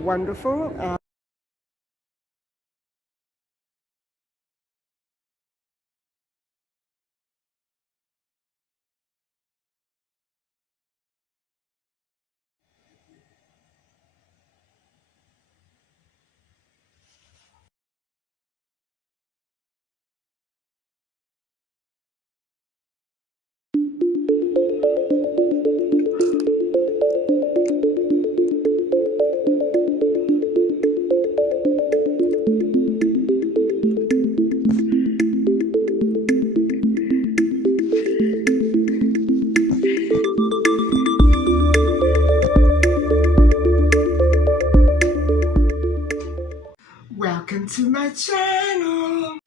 wonderful. Welcome to my channel.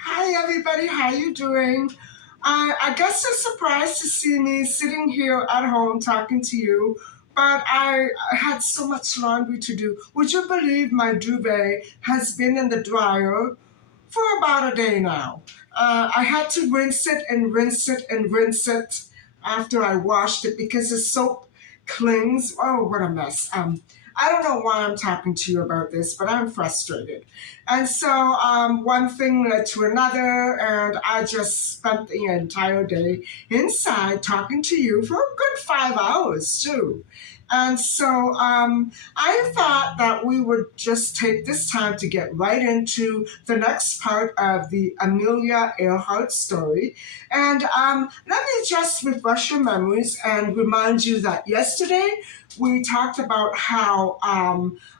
Hi everybody, how you doing? I guess you're surprised to see me sitting here at home talking to you, but I had so much laundry to do. Would you believe my duvet has been in the dryer for about a day now? I had to rinse it and rinse it and rinse it after I washed it because the soap clings. Oh, what a mess. I don't know why I'm talking to you about this, but I'm frustrated. And so one thing led to another, and I just spent the entire day inside talking to you for a good 5 hours, too. And so I thought that we would just take this time to get right into the next part of the Amelia Earhart story. And let me just refresh your memories and remind you that yesterday we talked about how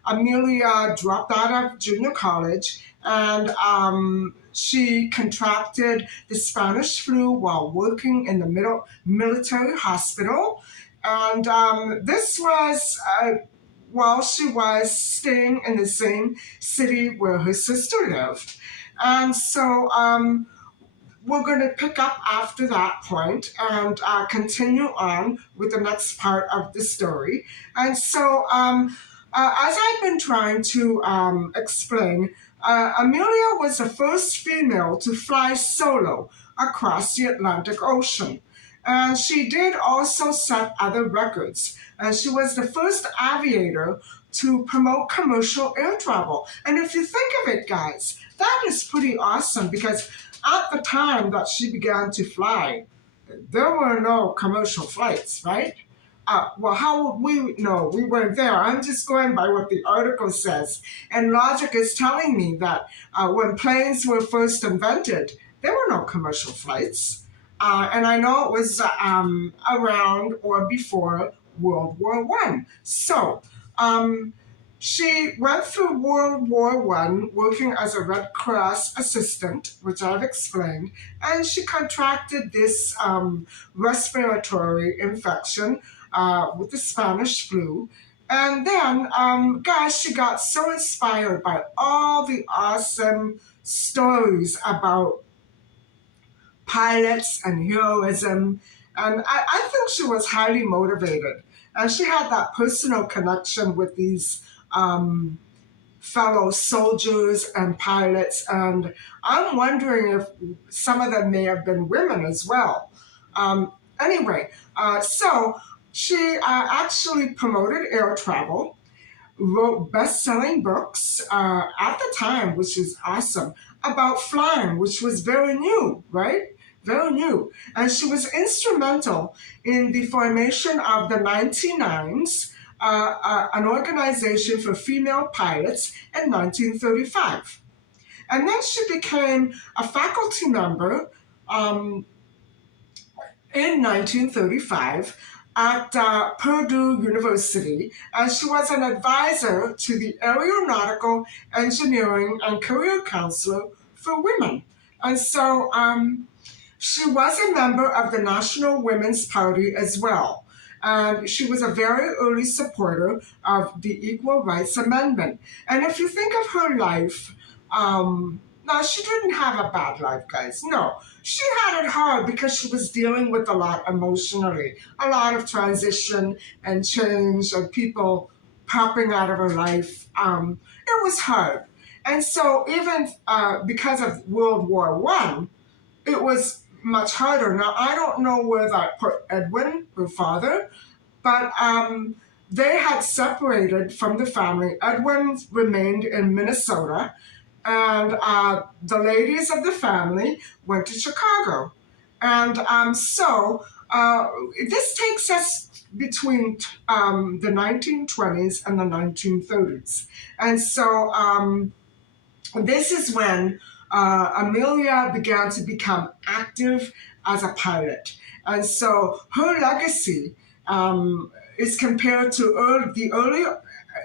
Amelia dropped out of junior college and she contracted the Spanish flu while working in the military hospital. And this was while she was staying in the same city where her sister lived. And so we're going to pick up after that point and continue on with the next part of the story. And so, as I've been trying to explain, Amelia was the first female to fly solo across the Atlantic Ocean. And she did also set other records. And she was the first aviator to promote commercial air travel. And if you think of it, guys, that is pretty awesome because at the time that she began to fly, there were no commercial flights, right? Well, how would we know? We weren't there. I'm just going by what the article says. And logic is telling me that when planes were first invented, there were no commercial flights. And I know it was around or before World War One. So, she went through World War One working as a Red Cross assistant, which I've explained, and she contracted this respiratory infection with the Spanish flu. And then, guys, she got so inspired by all the awesome stories about pilots and heroism. And I think she was highly motivated. And she had that personal connection with these fellow soldiers and pilots. And I'm wondering if some of them may have been women as well. Anyway, so she actually promoted air travel, wrote best-selling books at the time, which is awesome, about flying, which was very new, right? Very new. And she was instrumental in the formation of the 99s, an organization for female pilots in 1935. And then she became a faculty member um, in 1935 at Purdue University, and she was an advisor to the Aeronautical Engineering and Career Counselor for Women. And so she was a member of the National Women's Party as well. And she was a very early supporter of the Equal Rights Amendment. And if you think of her life, now she didn't have a bad life, guys. No, she had it hard because she was dealing with a lot emotionally, a lot of transition and change, and people popping out of her life. It was hard. And so even because of World War One, it was much harder. Now I don't know where that put Edwin, her father, but they had separated from the family. Edwin remained in Minnesota, and the ladies of the family went to Chicago. And this takes us between the 1920s and the 1930s. And so this is when Amelia began to become active as a pilot. And so her legacy is compared to the early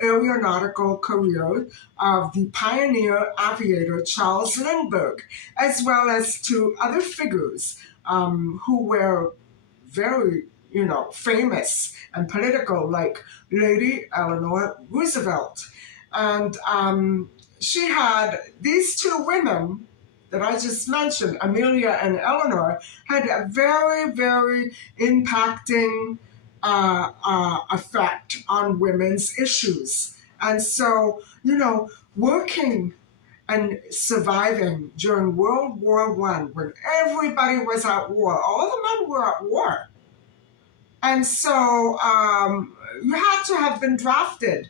aeronautical career of the pioneer aviator Charles Lindbergh, as well as to other figures who were very, famous and political, like Lady Eleanor Roosevelt. And she had these two women that I just mentioned, Amelia and Eleanor, had a very, very impacting effect on women's issues. And so, working and surviving during World War One, when everybody was at war, all the men were at war. And so you had to have been drafted.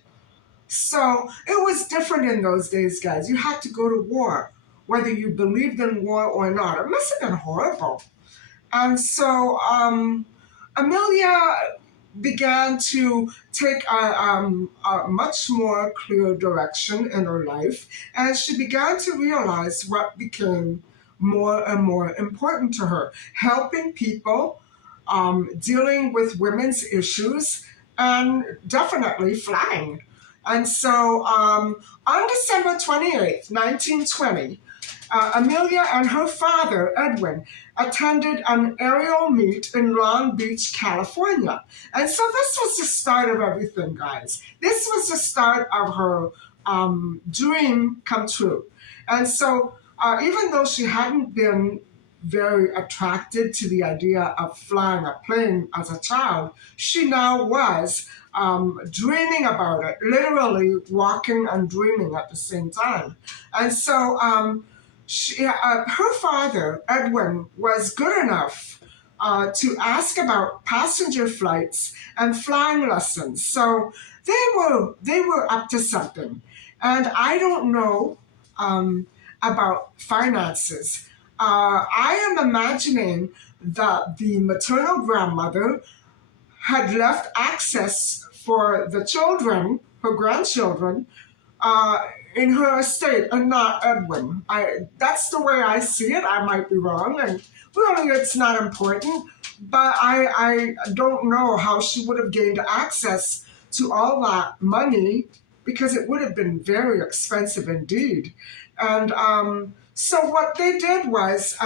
So it was different in those days, guys. You had to go to war, whether you believed in war or not. It must have been horrible. And so Amelia began to take a much more clear direction in her life, and she began to realize what became more and more important to her: helping people, dealing with women's issues, and definitely flying. And so on December 28th, 1920, Amelia and her father, Edwin, attended an aerial meet in Long Beach, California. And so this was the start of everything, guys. This was the start of her dream come true. And so even though she hadn't been very attracted to the idea of flying a plane as a child, she now was dreaming about it, literally walking and dreaming at the same time. And so her father, Edwin, was good enough to ask about passenger flights and flying lessons. So they were up to something. And I don't know about finances. I am imagining that the maternal grandmother had left access for the children, her grandchildren, uh, in her estate and not Edwin. That's the way I see it. I might be wrong, and really it's not important, but I don't know how she would have gained access to all that money, because it would have been very expensive indeed. And so what they did was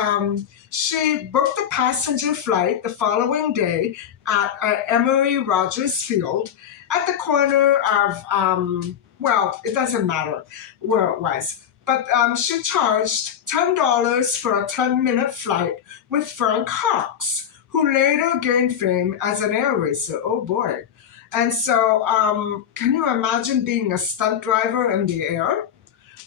she booked a passenger flight the following day at Emory Rogers Field at the corner of, well, it doesn't matter where it was. But she charged $10 for a 10-minute flight with Frank Hawks, who later gained fame as an air racer. Oh boy. And so, can you imagine being a stunt driver in the air?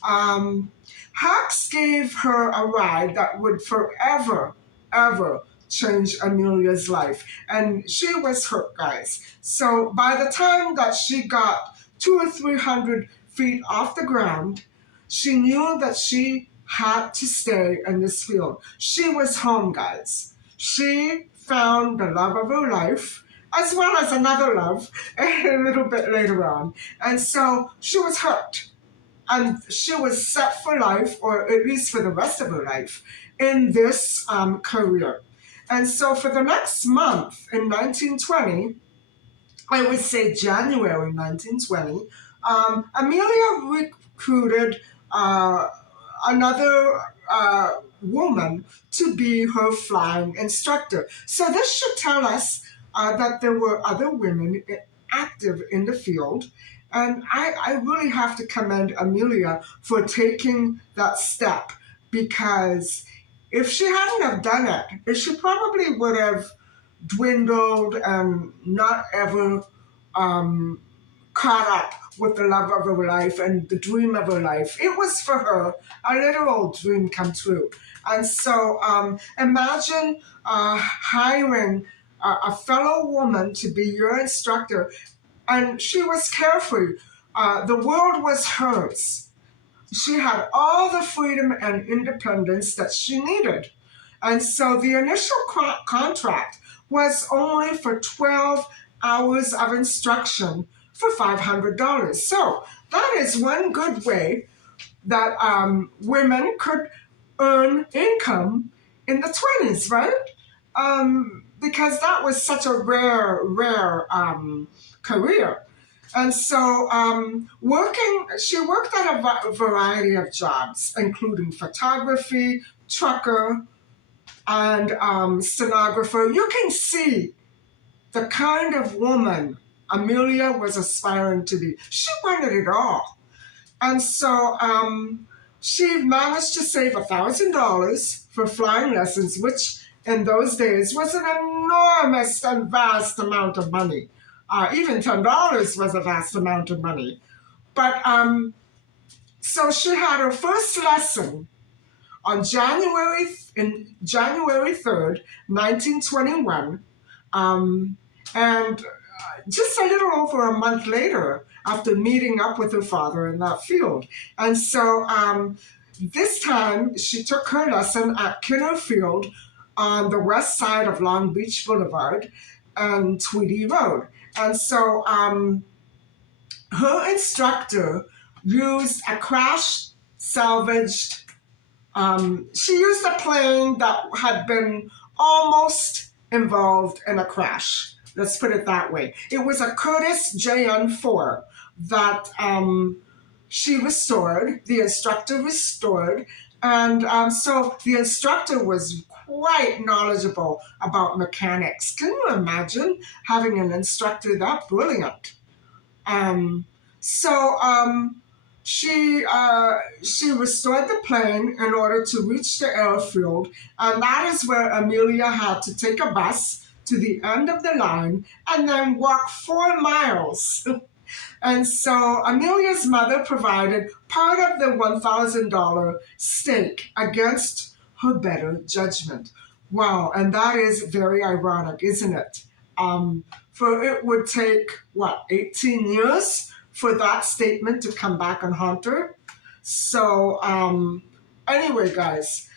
Um, Hawks gave her a ride that would forever, ever change Amelia's life. And she was hurt, guys. So by the time that she got 200 or 300 feet off the ground, she knew that she had to stay in this field. She was home, guys. She found the love of her life, as well as another love a little bit later on. And so she was hurt, and she was set for life, or at least for the rest of her life, in this career. And so for the next month in 1920, I would say January 1920, Amelia recruited another woman to be her flying instructor. So this should tell us that there were other women active in the field. And I really have to commend Amelia for taking that step, because if she hadn't have done it, she probably would have dwindled and not ever um, caught up with the love of her life and the dream of her life. It was for her a literal dream come true. And so imagine hiring a fellow woman to be your instructor, and she was carefree. The world was hers. She had all the freedom and independence that she needed. And so the initial contract was only for 12 hours of instruction for $500. So that is one good way that women could earn income in the 20s, right? Because that was such a rare career. And so, she worked at a variety of jobs, including photography, trucker, and stenographer. You can see the kind of woman Amelia was aspiring to be. She wanted it all. And so she managed to save $1,000 for flying lessons, which in those days was an enormous and vast amount of money. Even $10 was a vast amount of money. But so she had her first lesson on January 3rd, 1921, and just a little over a month later, after meeting up with her father in that field. And so this time she took her lesson at Kinner Field on the west side of Long Beach Boulevard and Tweedy Road. And so her instructor used a crash salvaged, she used a plane that had been almost involved in a crash. Let's put it that way. It was a Curtiss JN4 that she restored, the instructor restored. And so the instructor was quite knowledgeable about mechanics. Can you imagine having an instructor that brilliant? Um, so she restored the plane in order to reach the airfield, and that is where Amelia had to take a bus to the end of the line and then walk 4 miles. And so Amelia's mother provided part of the $1,000 stake against her better judgment. Wow, and that is very ironic, isn't it? For it would take, 18 years for that statement to come back and haunt her. So, anyway, guys,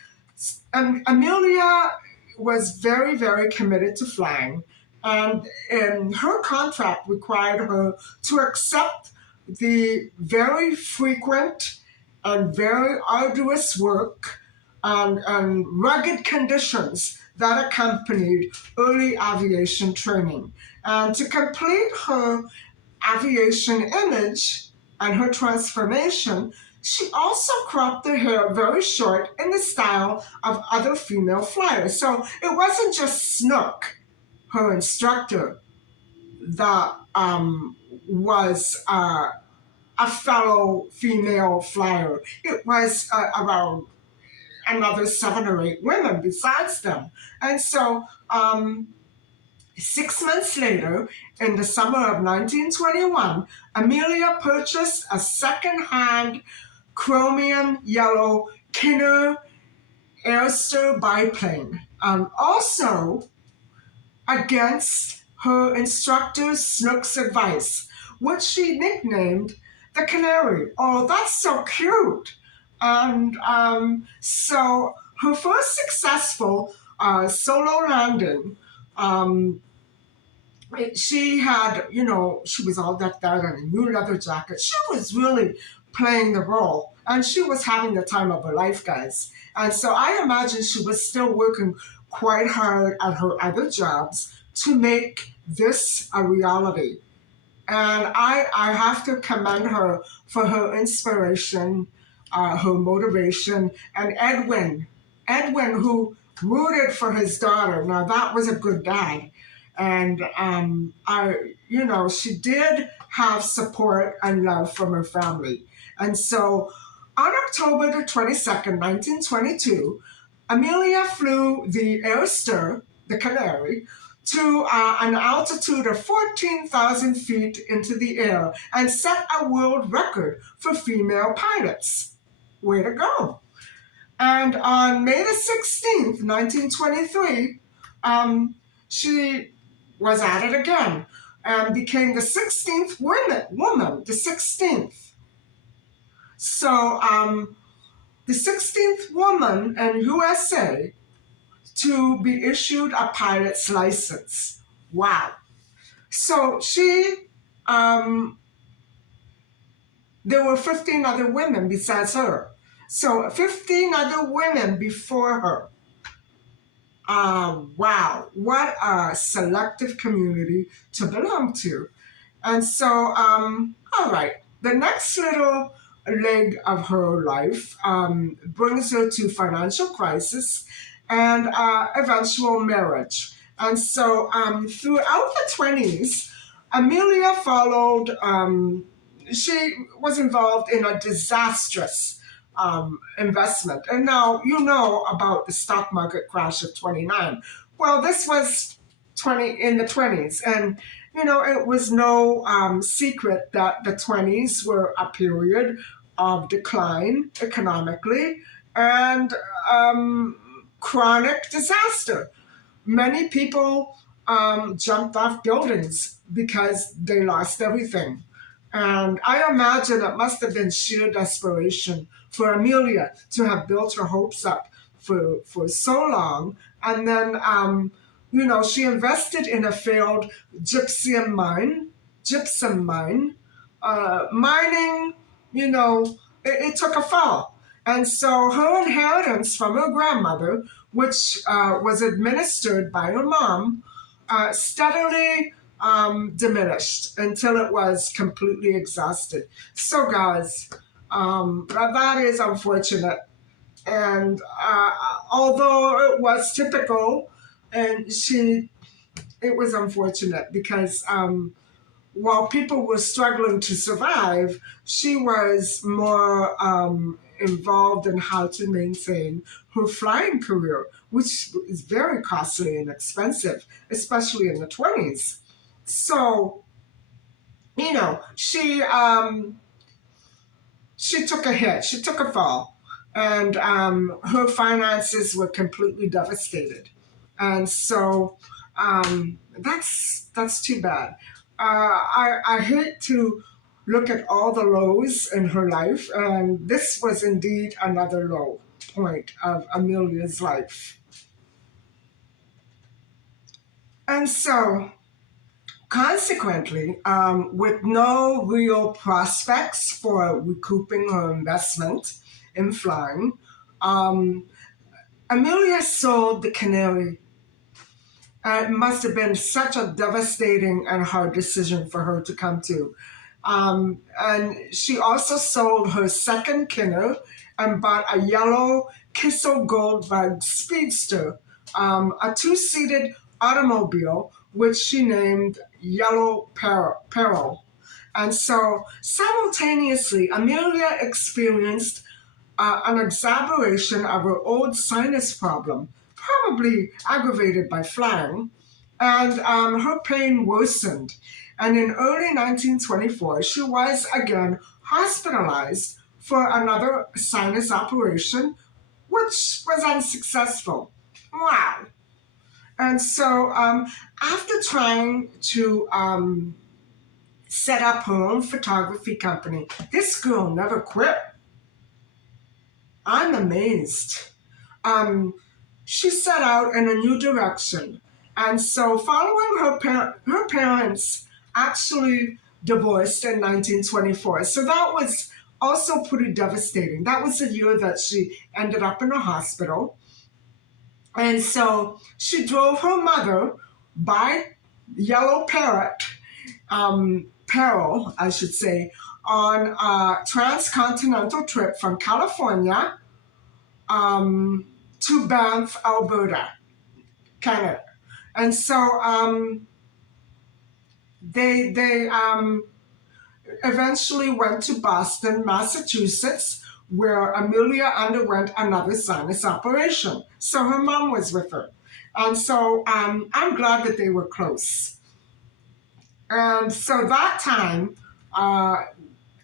Amelia was very, very committed to flying, and her contract required her to accept the very frequent and very arduous work and rugged conditions that accompanied early aviation training. And to complete her aviation image and her transformation, she also cropped her hair very short in the style of other female flyers. So it wasn't just Snook, her instructor, that was a fellow female flyer. It was around another 7 or 8 women besides them. And so 6 months later, in the summer of 1921, Amelia purchased a second-hand chromium yellow Kinner Airster biplane, also against her instructor Snook's advice, which she nicknamed the Canary. Oh, that's so cute. And so her first successful solo landing, she had, she was all decked out in a new leather jacket. She was really playing the role, and she was having the time of her life, guys. And so I imagine she was still working quite hard at her other jobs to make this a reality. And I have to commend her for her inspiration, her motivation, and Edwin, who rooted for his daughter. Now that was a good dad, and she did have support and love from her family. And so, on October the 22nd, 1922, Amelia flew the Airster, the Canary, to an altitude of 14,000 feet into the air and set a world record for female pilots. Way to go. And on May the 16th, 1923, she was at it again and became the 16th woman, the 16th. So, the 16th woman in USA to be issued a pilot's license. Wow. So um, there were 15 other women besides her. So 15 other women before her. Wow, what a selective community to belong to. And so, all right, the next little leg of her life brings her to financial crisis and eventual marriage. And so, throughout the 20s, Amelia followed, she was involved in a disastrous investment. And now you know about the stock market crash of 29. Well, this was 20 in the 20s. And you know, it was no secret that the 20s were a period of decline economically and chronic disaster. Many people jumped off buildings because they lost everything. And I imagine it must have been sheer desperation for Amelia to have built her hopes up for so long. And then, you know, she invested in a failed gypsum mine. Mining, you know, it took a fall. And so her inheritance from her grandmother, which was administered by her mom, steadily diminished until it was completely exhausted. So, guys, that is unfortunate. And although it was typical, and it was unfortunate because while people were struggling to survive, she was more involved in how to maintain her flying career, which is very costly and expensive, especially in the 20s. So, you know, she took a hit, she took a fall, and her finances were completely devastated. And so that's too bad. I hate to look at all the lows in her life, and this was indeed another low point of Amelia's life. And so, consequently, with no real prospects for recouping her investment in flying, um, Amelia sold the Canary. It must have been such a devastating and hard decision for her to come to. And she also sold her second Kinner and bought a yellow Kissel Goldbug Speedster, a two-seated automobile, which she named Yellow Peril. And so simultaneously, Amelia experienced an exacerbation of her old sinus problem, probably aggravated by flying, and her pain worsened. And in early 1924, she was again hospitalized for another sinus operation, which was unsuccessful. Wow. And so, after trying to set up her own photography company, this girl never quit. I'm amazed. Um, she set out in a new direction. And so, following her parents actually divorced in 1924. So, that was also pretty devastating. That was the year that she ended up in a hospital. And so, she drove her mother by Yellow Peril, I should say, on a transcontinental trip from California to Banff, Alberta, Canada. And so they eventually went to Boston, Massachusetts, where Amelia underwent another sinus operation. So her mom was with her. And so I'm glad that they were close. And so that time, uh,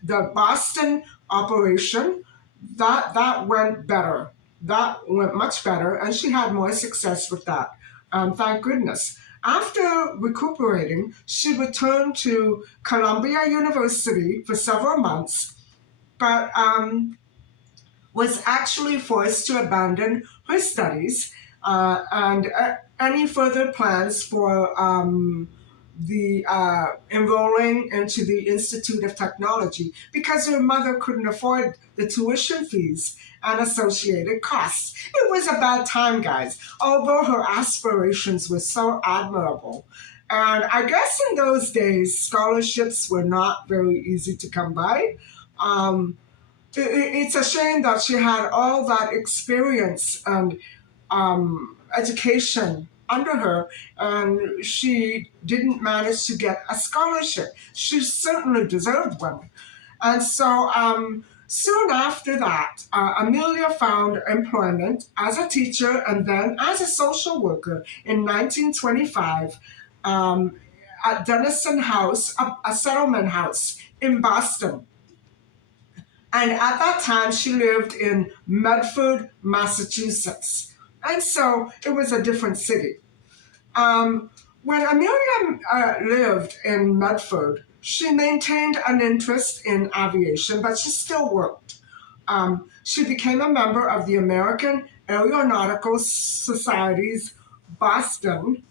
the Boston operation, that went better. That went much better, and she had more success with that. Thank goodness. After recuperating, she returned to Columbia University for several months, but was actually forced to abandon her studies and any further plans for the enrolling into the Institute of Technology because her mother couldn't afford the tuition fees and associated costs. It was a bad time, guys, although her aspirations were so admirable. And I guess in those days, scholarships were not very easy to come by. Um, it's a shame that she had all that experience and education under her, and she didn't manage to get a scholarship. She certainly deserved one. And so soon after that, Amelia found employment as a teacher and then as a social worker in 1925 um, at Denison House, a settlement house in Boston. And at that time, she lived in Medford, Massachusetts. And so it was a different city. Um, when Amelia lived in Medford, she maintained an interest in aviation, but she still worked. She became a member of the American Aeronautical Society's Boston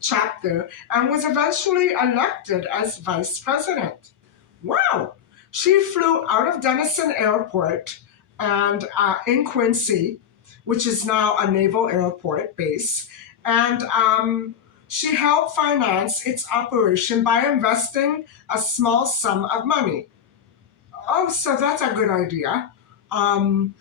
chapter and was eventually elected as vice president. Wow! She flew out of Denison Airport and in Quincy, which is now a naval airport base, and she helped finance its operation by investing a small sum of money. Oh, so that's a good idea. Um,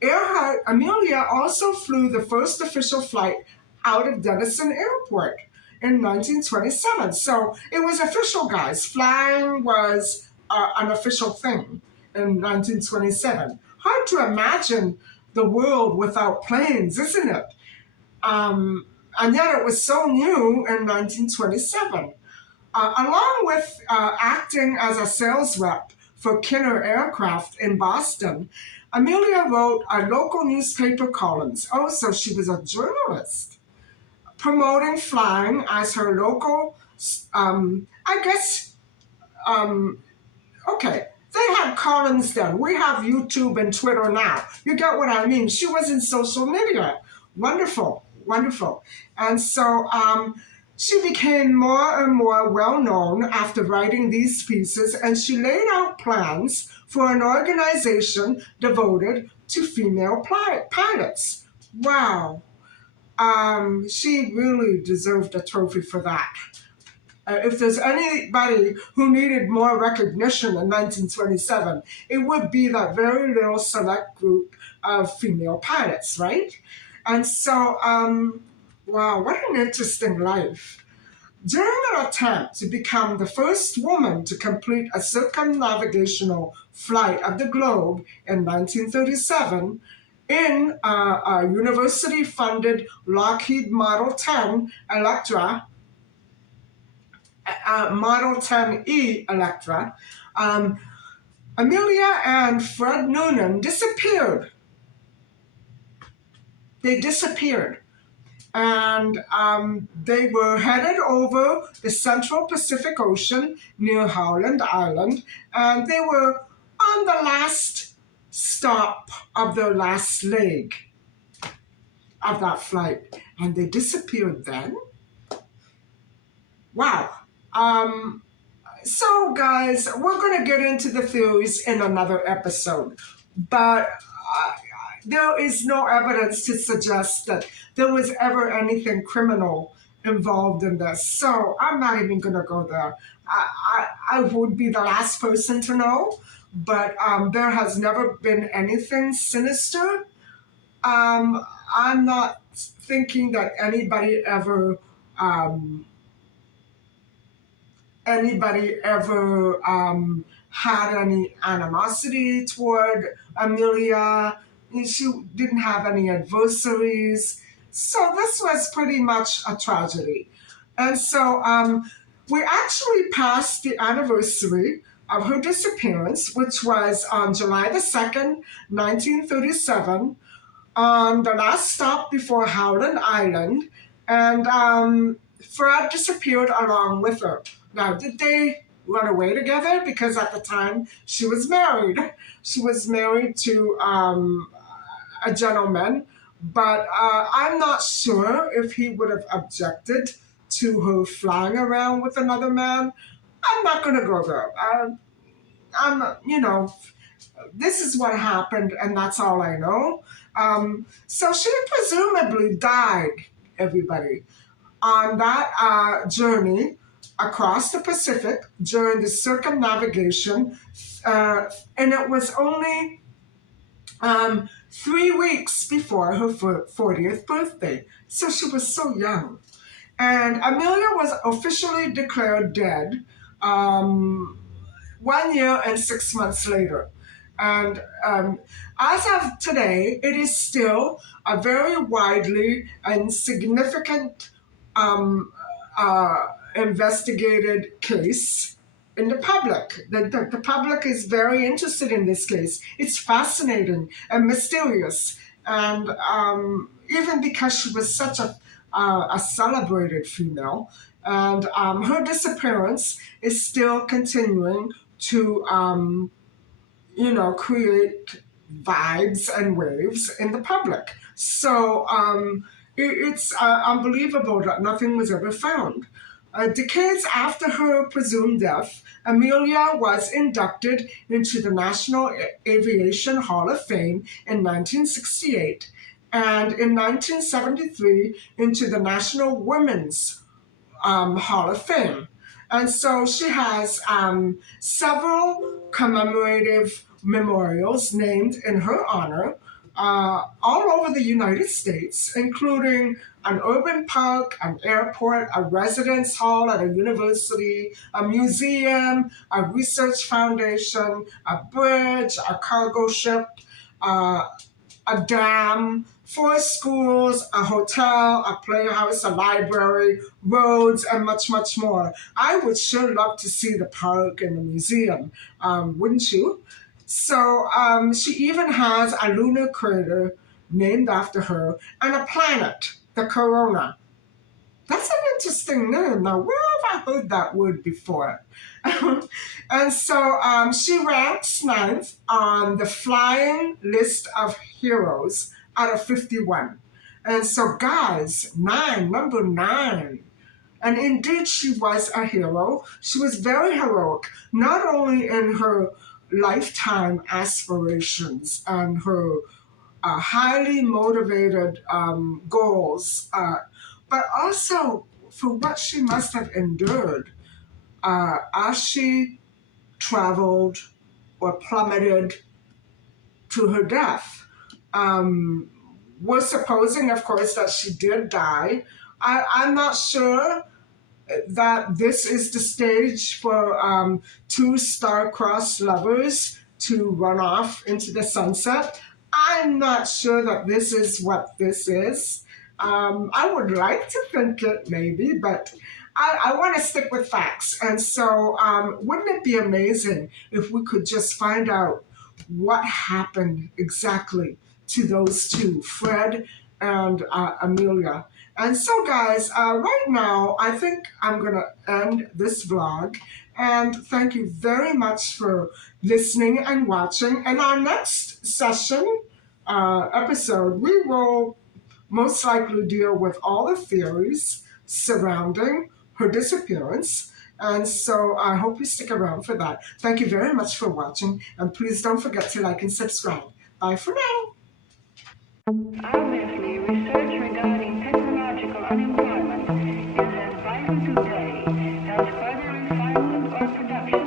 Earhart, Amelia also flew the first official flight out of Denison Airport in 1927. So it was official, guys. Flying was an official thing in 1927. Hard to imagine the world without planes, isn't it? And yet it was so new in 1927. Along with acting as a sales rep for Kinner Aircraft in Boston, Amelia wrote local newspaper columns. Oh, so she was a journalist, promoting flying as her local, I guess, um, okay, they had columns then. We have YouTube and Twitter now. You get what I mean? She was in social media. Wonderful, wonderful. And so she became more and more well known after writing these pieces, and she laid out plans for an organization devoted to female pilots. Wow. She really deserved a trophy for that. If there's anybody who needed more recognition in 1927, it would be that very little select group of female pilots, right? And so, wow, what an interesting life. During an attempt to become the first woman to complete a circumnavigational flight of the globe in 1937, in a university funded Lockheed Model 10 Electra, Model 10E Electra, um, Amelia and Fred Noonan disappeared. They disappeared. And they were headed over the central Pacific Ocean near Howland Island, and they were on the last stop of their last leg of that flight. And they disappeared then. Wow. Um, So, guys, we're going to get into the theories in another episode, but there is no evidence to suggest that there was ever anything criminal involved in this. So, I'm not even going to go there. I would be the last person to know, but there has never been anything sinister. I'm not thinking that anybody ever had any animosity toward Amelia. She didn't have any adversaries. So this was pretty much a tragedy. And so we actually passed the anniversary of her disappearance, which was on July the 2nd, 1937, on the last stop before Howland Island. And Fred disappeared along with her. Now, did they run away together? Because at the time she was married. She was married to a gentleman, but I'm not sure if he would have objected to her flying around with another man. I'm not going to go there. This is what happened, and that's all I know. So she presumably died, everybody, on that journey across the Pacific during the circumnavigation, and it was only 3 weeks before her 40th birthday. So she was so young. And Amelia was officially declared dead 1 year and 6 months later. And as of today, it is still a very widely and significant um, uh, investigated case in the public. The public is very interested in this case. It's fascinating and mysterious. And even because she was such a celebrated female, and her disappearance is still continuing to create vibes and waves in the public. So it's unbelievable that nothing was ever found. Decades after her presumed death, Amelia was inducted into the National Aviation Hall of Fame in 1968 and in 1973 into the National Women's Hall of Fame. And so she has several commemorative memorials named in her honor all over the United States, including an urban park, an airport, a residence hall at a university, a museum, a research foundation, a bridge, a cargo ship, uh, a dam, four schools, a hotel, a playhouse, a library, roads, and much, much more. I would sure love to see the park and the museum, wouldn't you? So she even has a lunar crater named after her and a planet, the Corona. That's an interesting name. Now, where have I heard that word before? And so she ranks ninth on the flying list of heroes out of 51. And so, guys, number nine. And indeed, she was a hero. She was very heroic, not only in her lifetime aspirations and her highly motivated goals, but also for what she must have endured as she traveled or plummeted to her death. Um, we're supposing, of course, that she did die. I'm not sure that this is the stage for two star-crossed lovers to run off into the sunset. I'm not sure that this is what this is. I would like to think it maybe, but I want to stick with facts. And so, wouldn't it be amazing if we could just find out what happened exactly to those two, Fred and Amelia? And so, guys, right now, I think I'm going to end this vlog. And thank you very much for listening and watching. And our next session, episode, we will most likely deal with all the theories surrounding her disappearance. And so I hope you stick around for that. Thank you very much for watching. And please don't forget to like and subscribe. Bye for now. Obviously, research regarding technological unemployment is as vital today as further refinement or production.